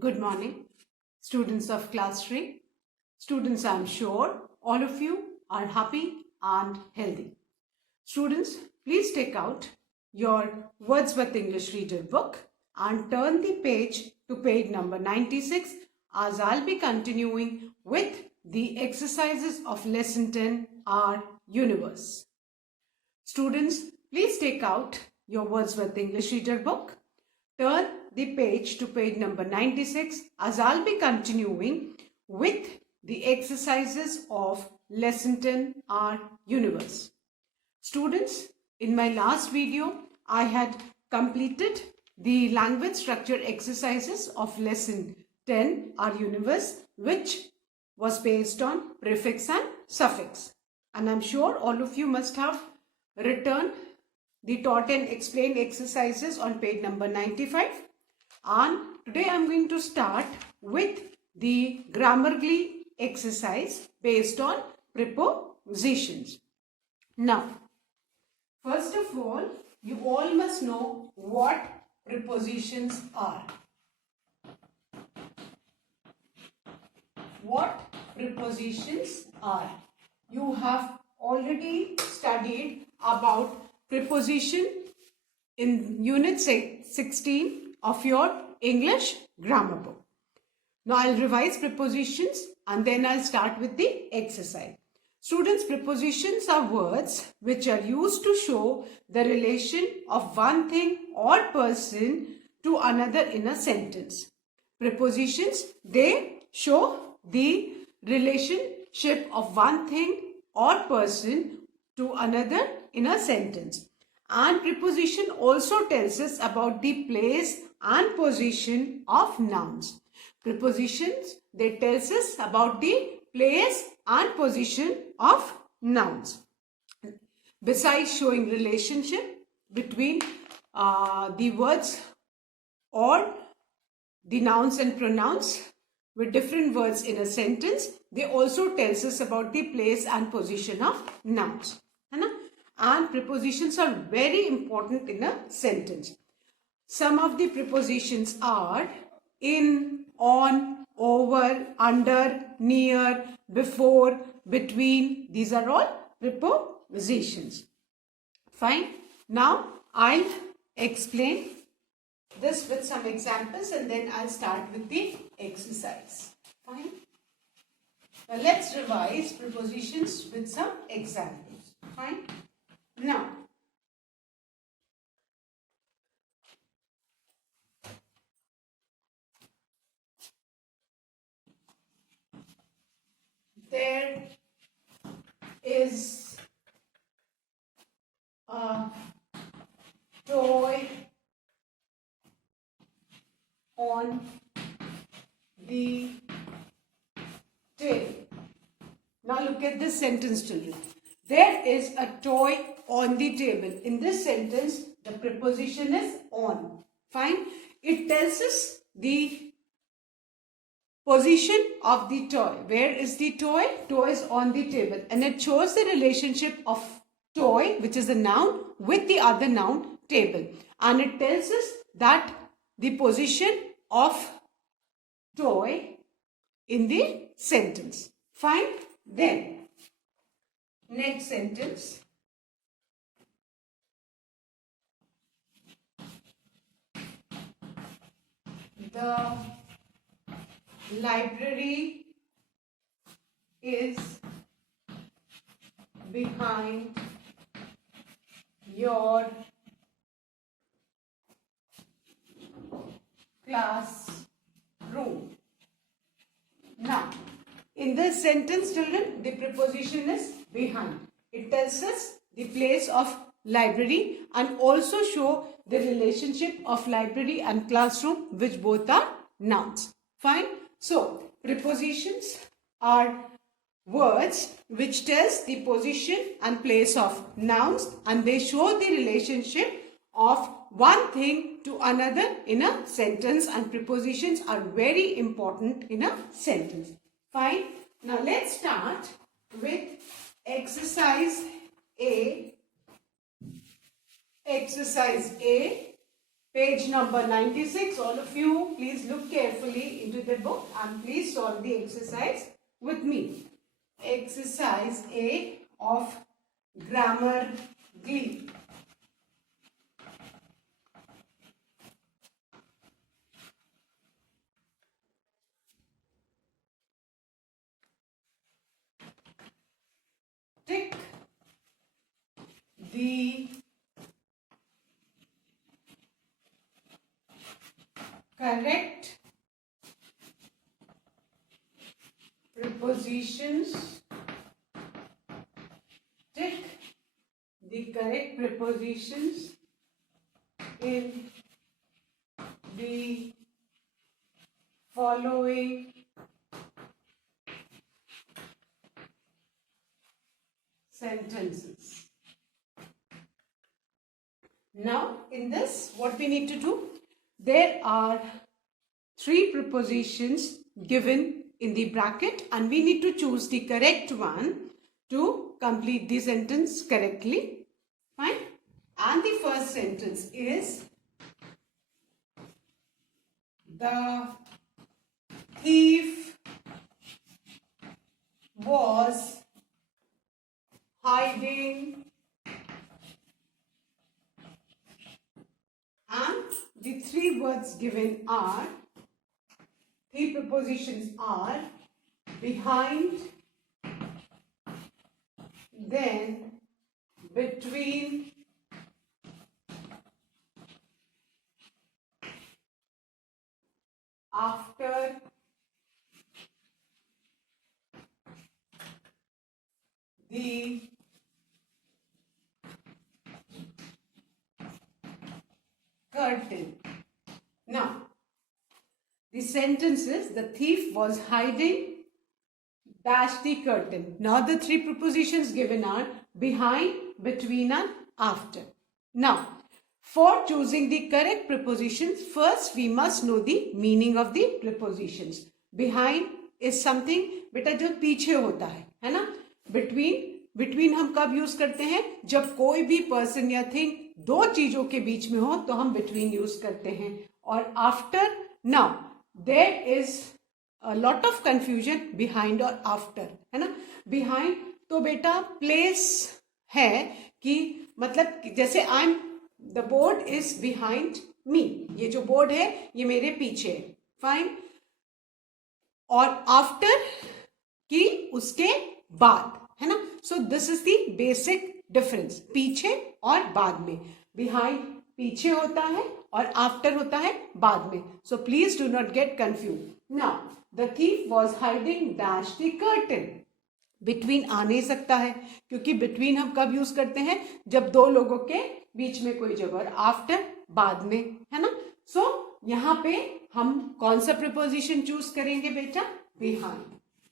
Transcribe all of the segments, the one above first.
Good morning, students of class 3. Students, I'm sure all of you are happy and healthy. Students, please take out your Wordsworth English Reader book and turn the page to page number 96 as I'll be continuing with the exercises of lesson 10, Our Universe. Students, please take out your Wordsworth English Reader book. Turn the page to page number 96 as I'll be continuing with the exercises of lesson 10, Our Universe. Students, in my last video, I had completed the language structure exercises of lesson 10, Our Universe, which was based on prefix and suffix. And I'm sure all of you must have written the taught and explained exercises on page number 95. And today I'm going to start with the Grammarly exercise based on prepositions. Now, first of all, you all must know what prepositions are. What prepositions are? You have already studied about preposition in unit 16 of your English grammar book. Now I'll revise prepositions and then I'll start with the exercise. Students, prepositions are words which are used to show the relation of one thing or person to another in a sentence. Prepositions, they show the relationship of one thing or person to another in a sentence. And preposition also tells us about the place and position of nouns. Prepositions, they tells us about the place and position of nouns. Besides showing relationship between the words or the nouns and pronouns with different words in a sentence, they also tells us about the place and position of nouns. And prepositions are very important in a sentence. Some of the prepositions are in, on, over, under, near, before, between. These are all prepositions. Fine. Now I'll explain this with some examples and then I'll start with the exercise. Fine. Now let's revise prepositions with some examples. Fine. Now, there is a toy on the table. Now look at this sentence, children. There is a toy on the table. In this sentence, the preposition is on. Fine. It tells us the position of the toy. Where is the toy? Toy is on the table. And it shows the relationship of toy, which is a noun, with the other noun, table. And it tells us that the position of toy in the sentence. Fine. Then, next sentence. The library is behind your classroom. Now, in this sentence, children, the preposition is behind. It tells us the place of library and also show the relationship of library and classroom, which both are nouns. Fine. So, prepositions are words which tells the position and place of nouns and they show the relationship of one thing to another in a sentence, and prepositions are very important in a sentence. Fine. Now let's start with exercise A. Exercise A. Page number 96. All of you, please look carefully into the book and please solve the exercise with me. Exercise A of Grammar Glee. Tick the correct prepositions. Tick the correct prepositions in the following sentences. Now, in this, what we need to do? There are 3 prepositions given in the bracket and we need to choose the correct one to complete the sentence correctly. Fine? And the first sentence is, the thief was hiding, and the 3 words given are, 3 prepositions are behind, then between, after, the curtain. Now, the sentence is, the thief was hiding dash the curtain. Now, the 3 prepositions given are behind, between and after. Now, for choosing the correct prepositions, first we must know the meaning of the prepositions. Behind is something, बेटा जो पीछे होता है ना? Between हम कब use करते हैं? जब कोई भी पर्सन या थिंग 2 चीजों के बीच में हो तो हम between यूज करते हैं. और after, now there is a lot of confusion behind और after, है ना? Behind तो बेटा place है कि मतलब जैसे the board is behind me. ये जो board है ये मेरे पीछे है. Fine. और after कि उसके बाद, है ना? So this is the basic difference. पीछे और बाद में. Behind पीछे होता है और after होता है बाद में. So please do not get confused. Now, the thief was hiding dash the curtain. Between आ नहीं सकता है क्योंकि between हम कब यूज करते हैं? जब 2 लोगों के बीच में कोई जगह, और after बाद में, है ना? So यहाँ पे हम कौन सा preposition चूज करेंगे बेटा? Behind.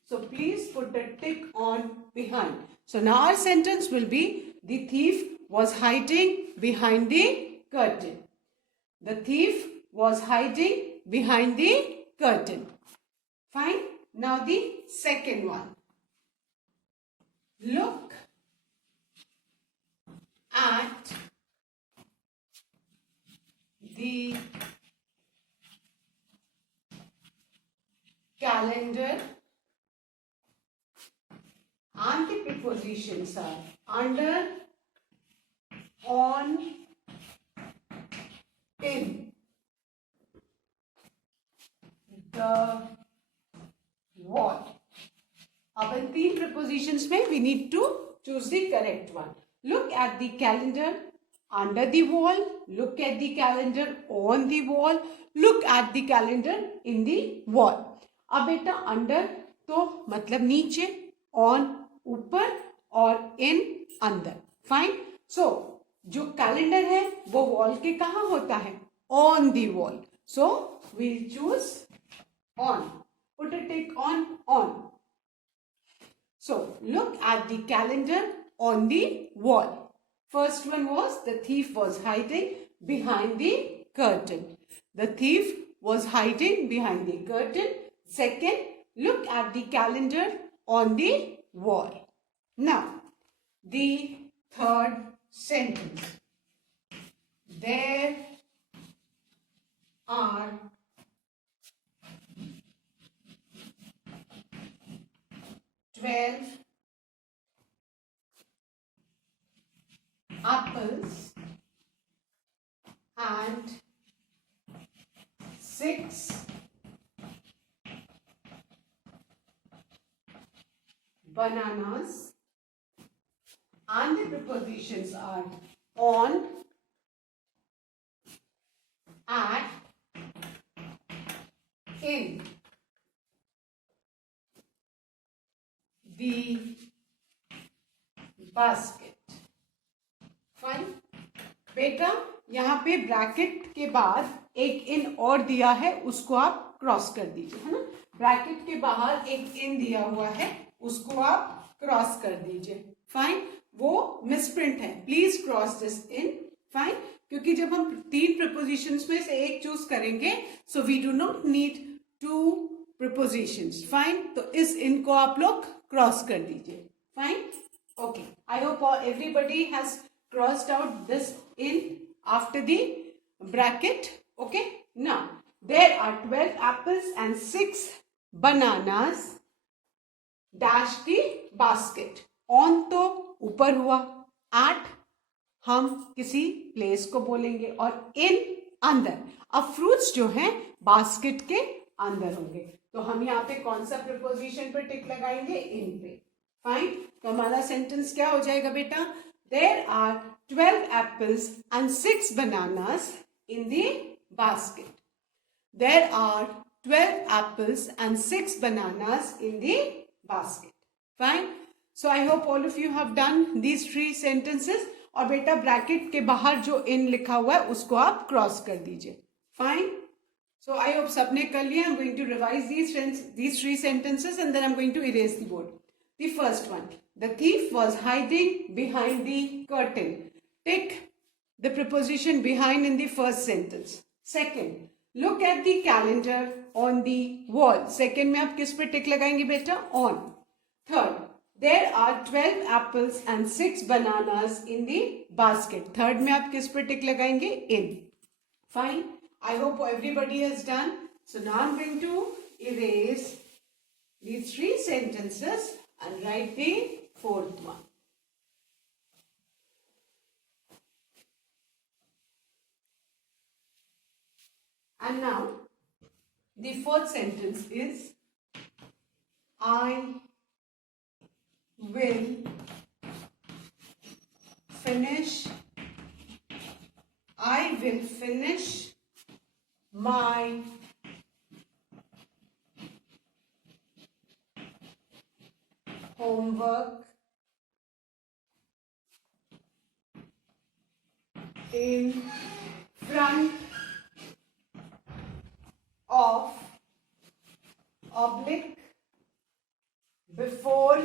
So please put a tick on behind. So now our sentence will be, the thief was hiding behind the curtain. The thief was hiding behind the curtain. Fine. Now the second one. Look at the calendar, and the prepositions are under, on, in, the wall. अब इन 3 prepositions में we need to choose the correct one. Look at the calendar under the wall. Look at the calendar on the wall. Look at the calendar in the wall. अब बेटा under तो मतलब नीचे, on ऊपर और in अंदर. Fine. So जो calendar है वो वॉल के कहाँ होता है? On the wall. So we'll choose on. Put a tick on. So look at the calendar on the wall. First one was, the thief was hiding behind the curtain. The thief was hiding behind the curtain. Second, look at the calendar on the wall. Now, the third sentence. There are 12 apples and 6 bananas, and the prepositions are on, at, in the basket. Fine बेटा, यहाँ पे bracket के बाद एक इन और दिया है, उसको आप क्रॉस कर दीजिए, है ना। ब्रैकेट के बाहर एक इन दिया हुआ है, उसको आप क्रॉस कर दीजिए। फाइन, वो मिसप्रिंट है, please cross this in. Fine, क्योंकि जब हम 3 प्रीपोजिशंस में से एक चूज करेंगे, so we do not need 2 prepositions. Fine, तो इस इन को आप लोग क्रॉस कर दीजिए। Fine, okay, I hope everybody has crossed out this in after the bracket. Okay, now there are 12 apples and 6 bananas dash the basket. On तो ऊपर हुआ, at हम किसी प्लेस को बोलेंगे, और in अंदर। अब फ्रूट्स जो हैं बास्केट के अंदर होंगे, तो हम यहाँ पे कौन सा प्रीपोजिशन पर टिक लगाएंगे? इन पे। फाइन, तो हमारा सेंटेंस क्या हो जाएगा बेटा? There are 12 apples and 6 bananas in the basket. There are 12 apples and 6 bananas in the basket. Fine, so I hope all of you have done these 3 sentences. और बेटा ब्रैकेट के बाहर जो इन लिखा हुआ है उसको आप क्रॉस कर दीजिए। फाइन, so I hope सबने कर लिया। I'm going to revise these 3 sentences and then I'm going to erase the board. The first one, the thief was hiding behind the curtain. Tick the preposition behind in the first sentence. Second, look at the calendar on the wall. Second में आप किस पे टिक लगाएंगे बेटा? On. Third, there are 12 apples and 6 bananas in the basket. Third में आप किस पे टिक लगाएंगे? In. Fine. I hope everybody has done. So now I'm going to erase these 3 sentences and write the 4th one. And now the 4th sentence is I will finish my homework in front of oblique before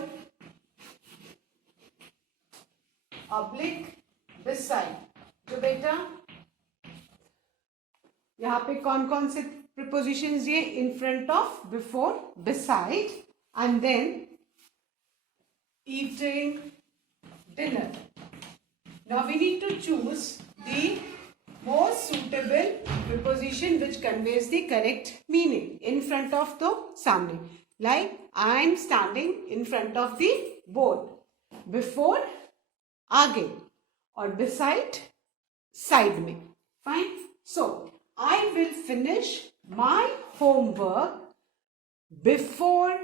oblique beside। तो बेटा यहाँ पे कौन कौन से prepositions दिए? in front of, before, beside, and then eating dinner. Now we need to choose the most suitable preposition which conveys the correct meaning। in front of तो सामने, like I am standing in front of the board। before आगे, और beside side में। fine, so I will finish my homework before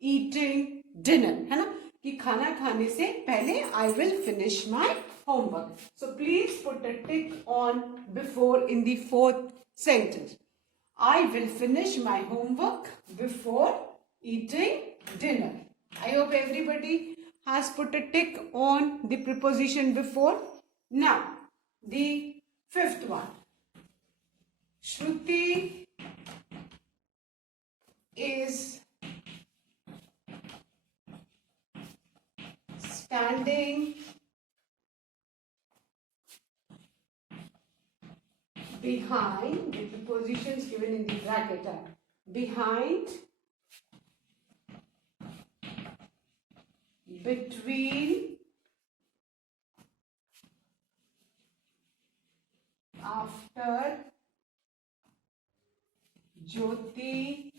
eating dinner, है ना, कि खाना खाने से पहले I will finish my homework। So please put a tick on before in the 4th sentence. I will finish my homework before eating dinner. I hope everybody has put a tick on the preposition before. Now the 5th one, Shruti is standing behind, the prepositions given in the bracket are behind, between, after, Jyoti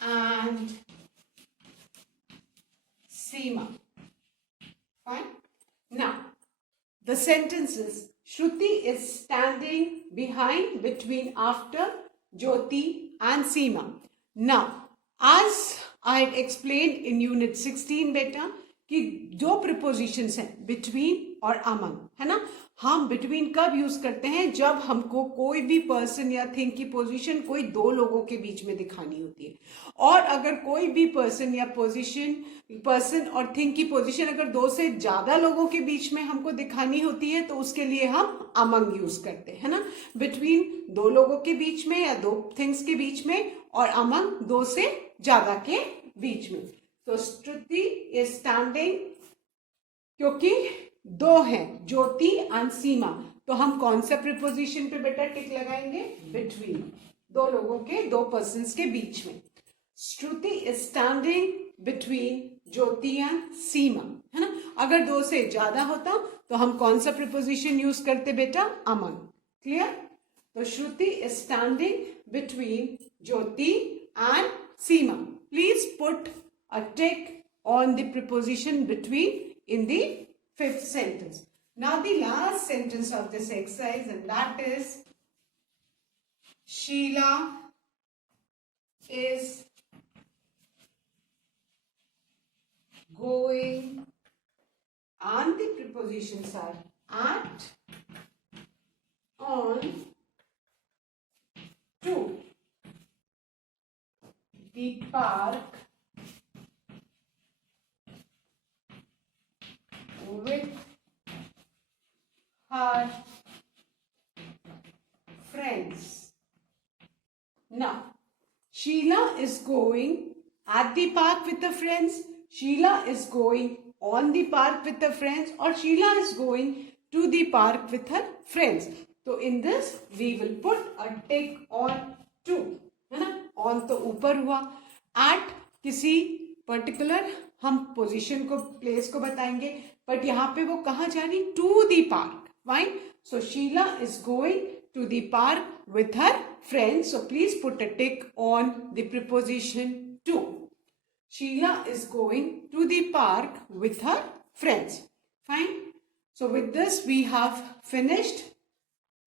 and Seema. Fine. Now, the sentences. Shruti is standing behind, between, after Jyoti and Seema. Now, as I had explained in unit 16 बेटा कि दो prepositions हैं between और among, है ना. हम between कब use करते हैं? जब हमको कोई भी person या thing की position कोई दो लोगों के बीच में दिखानी होती है. और अगर कोई भी person या person और thing की position अगर दो से ज्यादा लोगों के बीच में हमको दिखानी होती है तो उसके लिए हम among यूज करते हैं, है ना. between दो लोगों के बीच में या दो things के बीच में, और among दो से ज्यादा के बीच में. तो श्रुति इज स्टैंडिंग, क्योंकि दो हैं, ज्योति एंड सीमा, तो हम कौन सा प्रीपोजिशन पे बेटा टिक लगाएंगे? बिटवीन, दो लोगों के, दो पर्सन्स के बीच में. Shruti is standing between Jyoti and Seema, है ना. अगर दो से ज्यादा होता तो हम कौन सा प्रीपोजिशन यूज करते बेटा? अमंग. क्लियर? तो Shruti is standing between Jyoti and Seema. Please put a tick on the preposition between in the fifth sentence. Now the last sentence of this exercise, and that is Sheila is going, and the prepositions are at, on, to the park with her friends. Now, Sheila is going at the park with her friends, Sheila is going on the park with her friends, or Sheila is going to the park with her friends. So in this we will put a tick on to, है ना. On तो ऊपर हुआ, eight किसी particular हम position को, place को बताएंगे, बट यहाँ पे वो कहाँ जा रही? To the park. Fine. So Sheela is going to the park with her friends. So please put a tick on the preposition to. Sheela is going to the park with her friends. Fine. So with this we have finished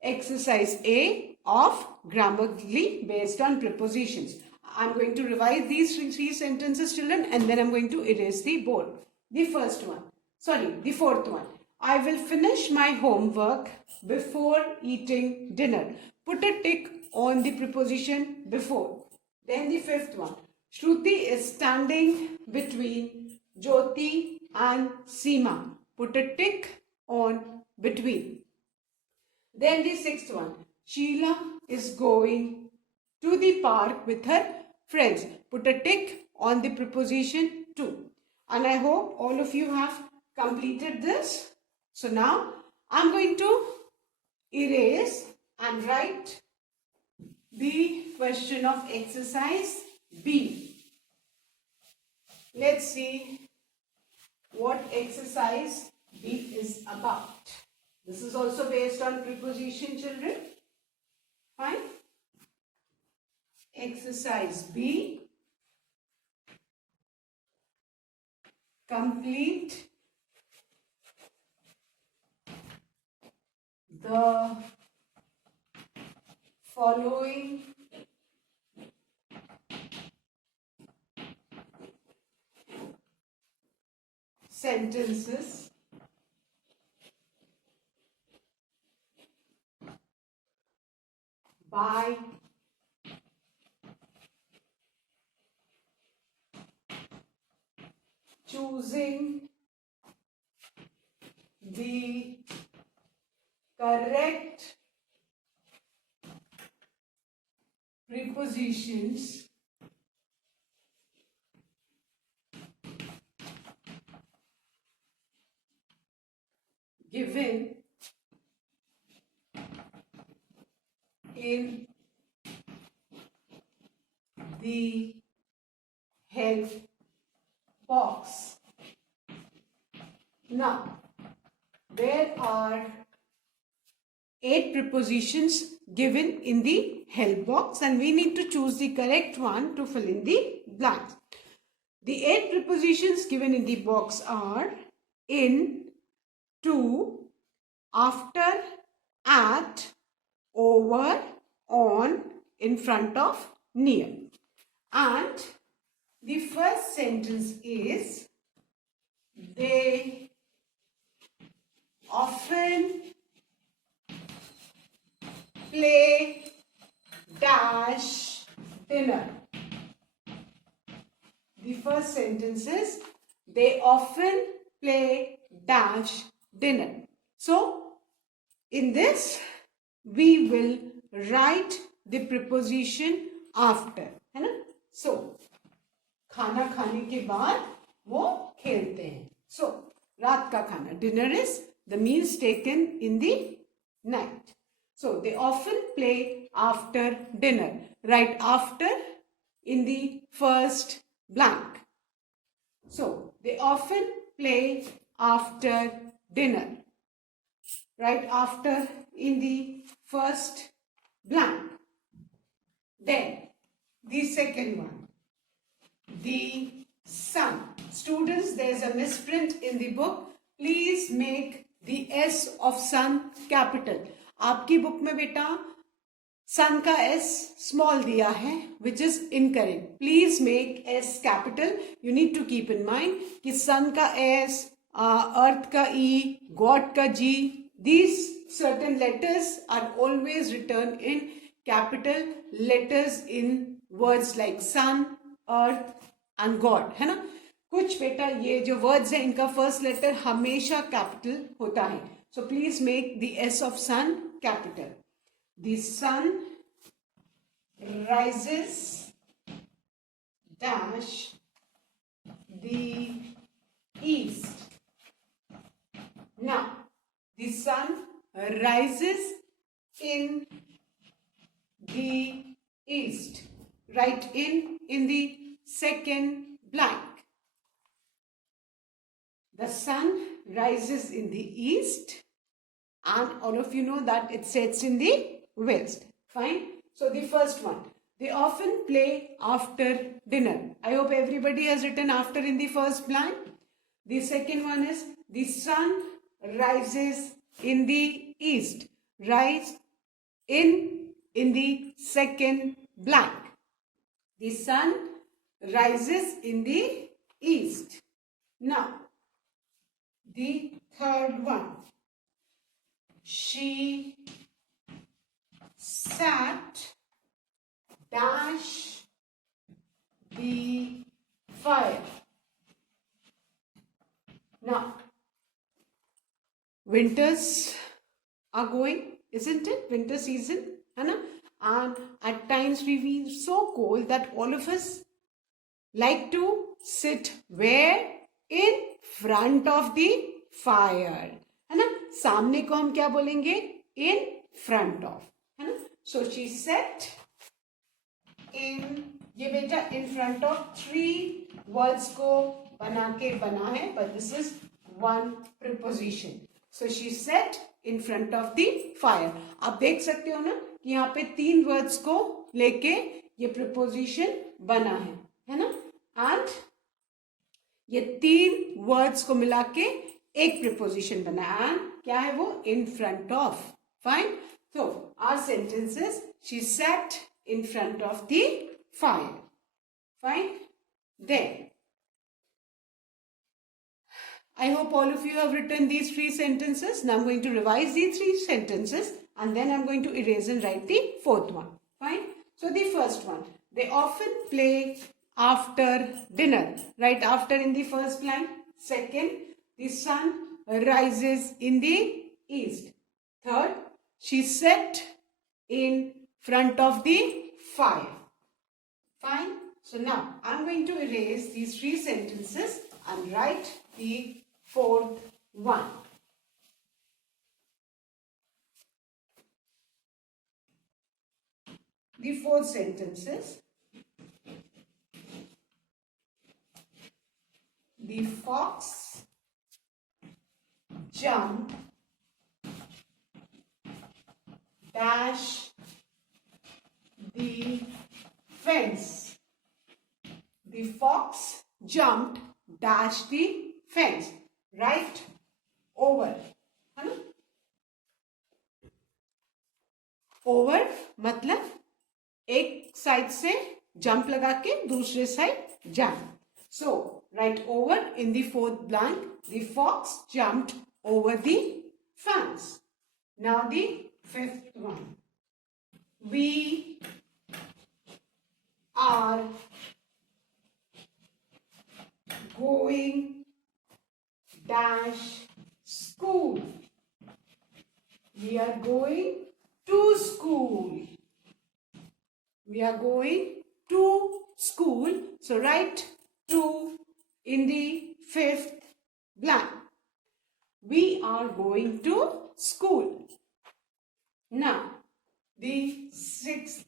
exercise A of grammatically based on prepositions. I'm going to revise these three sentences, children, and then I'm going to erase the board. The fourth one. I will finish my homework before eating dinner. Put a tick on the preposition before. Then the fifth one. Shruti is standing between Jyoti and Seema. Put a tick on between. Then the sixth one, Sheila is going to the park with her friends. Put a tick on the preposition to. And I hope all of you have completed this. So now I'm going to erase and write the question of exercise B. Let's see what exercise B is about. This is also based on preposition, children. Fine. Exercise B. Complete the following sentences by choosing the correct prepositions given in the help box. Now, there are 8 prepositions given in the help box and we need to choose the correct one to fill in the blanks. The 8 prepositions given in the box are in, to, after, at, over, on, in front of, near. And the first sentence is, they often play dash dinner. The first sentence is, they often play dash dinner. So, in this, we will write the preposition after. है ना? So, खाना खाने के बाद वो खेलते हैं. So, रात का खाना. Dinner is the meals taken in the night. So, they often play after dinner. Right after in the first blank. So, they often play after dinner. Right after in the first blank. Then, the second one. The sun. Students, there is a misprint in the book. Please make the S of sun capital. आपकी book में बेटा sun का S small दिया है, which is incorrect. Please make S capital. You need to keep in mind कि sun का S, earth का E, God का G, these certain letters are always written in capital letters in words like sun, earth and God, है ना? कुछ बेटा ये जो words हैं इनका first letter हमेशा capital होता है. So please make the S of sun capital. The sun rises dash the east. Now, the sun rises in the east. Write in the second blank. The sun rises in the east and all of you know that it sets in the west. Fine. So the first one. They often play after dinner. I hope everybody has written after in the first blank. The second one is the sun rises in the east. Rise in the second blank. The sun rises in the east. Now, the third one. She sat dash the fire. Now, winters are going, isn't it? Winter season, है ना? And at times we feel so cold that all of us like to sit where? In front of the fire, है ना? सामने को हम क्या बोलेंगे? In front of, है ना? So she sat in, ये बेटा in front of 3 words को बना के बना है, but this is one preposition. So she sat in front of the fire. आप देख सकते हो ना कि यहाँ पे 3 words को लेके ये preposition बना है ना? And ये 3 words को मिला के एक preposition बना है. And क्या है वो? In front of. Fine. So our sentence is she sat in front of the fire. Fine. Then I hope all of you have written these 3 sentences. Now I'm going to revise these 3 sentences and then I'm going to erase and write the 4th one. Fine. So the first one. They often play after dinner. Right after in the first line. Second, the sun rises in the east. Third, she sat in front of the fire. Fine. So now I'm going to erase these 3 sentences and write the 4th one. The 4th sentence is, the fox jumped dash the fence. The fox jumped dash the fence. Right over, है ना? Over मतलब एक side से jump लगा के दूसरे side jump. So write over in the fourth blank. The fox jumped over the fence. Now the fifth one. We are going dash school. We are going to school. We are going to school. So write to in the fifth blank. We are going to school. Now, the sixth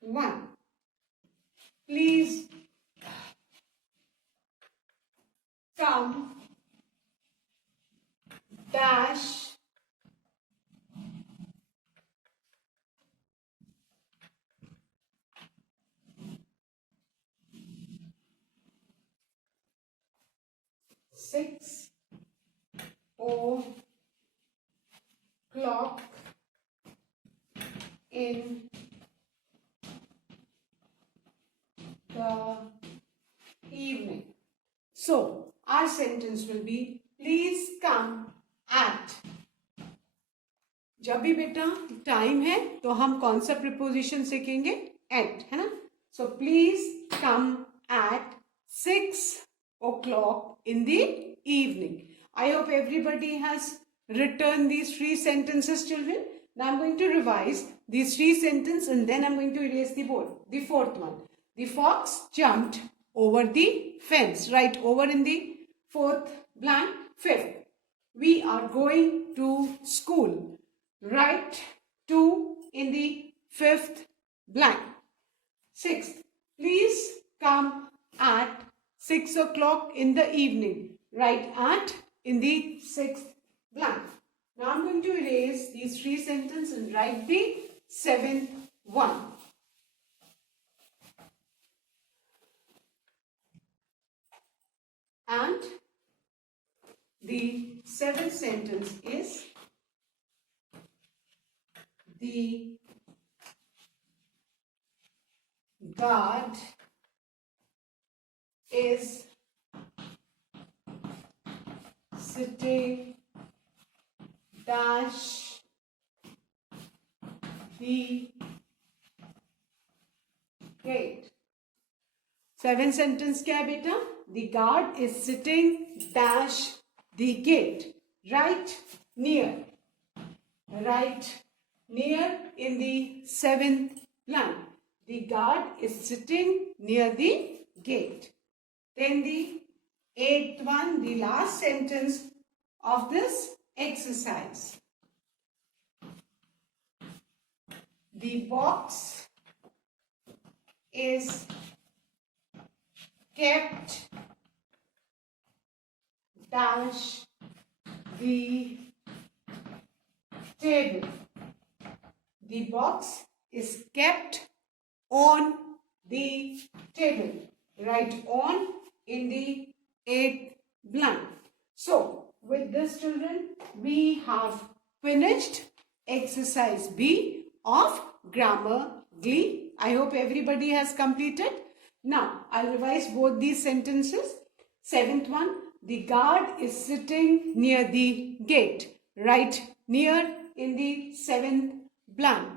one. Please come dash six o'clock in the evening. So, our sentence will be, please come at. जब भी बेटा time है तो हम कौन सा preposition सीखेंगे? At, है ना? So please come at 6 o'clock in the evening. I hope everybody has written these three sentences, children. Now I'm going to revise these three sentences and then I'm going to erase the board. The fourth one. The fox jumped over the fence. Right over in the fourth blank. Fifth. We are going to school. Write to in the fifth blank. Sixth. Please come at 6 o'clock in the evening. Write at in the sixth blank. Now I'm going to erase these three sentences and write the seventh one. And the seventh sentence is, the guard is sitting dash the gate. Seventh sentence क्या है बेटा? The guard is sitting dash the gate. Right near. Right near in the seventh blank. The guard is sitting near the gate. Then the eighth one, the last sentence of this exercise. The box is kept dash the table. The box is kept on the table. Write on in the eighth blank. So, with this, children, we have finished exercise B of grammar glee. I hope everybody has completed. Now, I'll revise both these sentences. Seventh one, the guard is sitting near the gate. Write near in the seventh blank.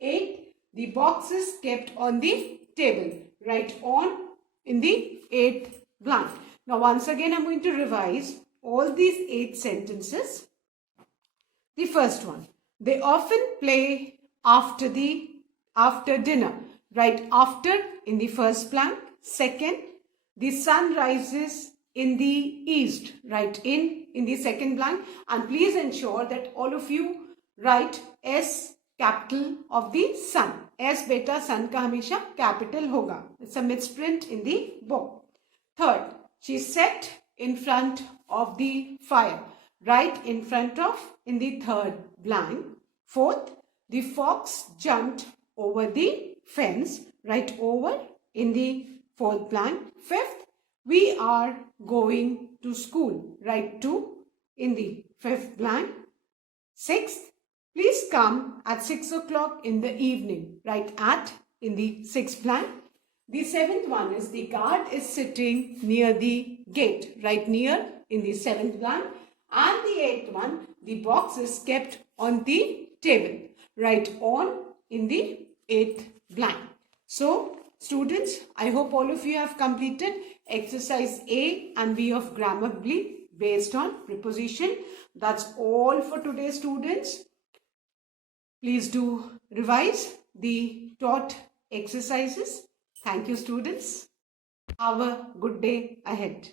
8. The box is kept on the table. Write on in the 8th blank. Now, once again, I'm going to revise all these 8 sentences. The first one. They often play after dinner. Write after in the first blank. Second, the sun rises in the east. Write in the second blank. And please ensure that all of you write S capital of the sun. S beta sun का हमेशा capital होगा. It's a misprint in the book. Third, she sat in front of the fire. Write in front of in the third blank. Fourth, The fox jumped over the fence, right over in the fourth blank. Fifth, we are going to school, right to in the fifth blank. Sixth, please come at 6 o'clock in the evening, right at in the sixth blank. The seventh one is the guard is sitting near the gate, right near in the seventh blank. And the eighth one, the box is kept on the table, right on in the eighth blank. So, students, I hope all of you have completed exercise A and B of Grammarly based on preposition. That's all for today, students. Please do revise the taught exercises. Thank you, students. Have a good day ahead.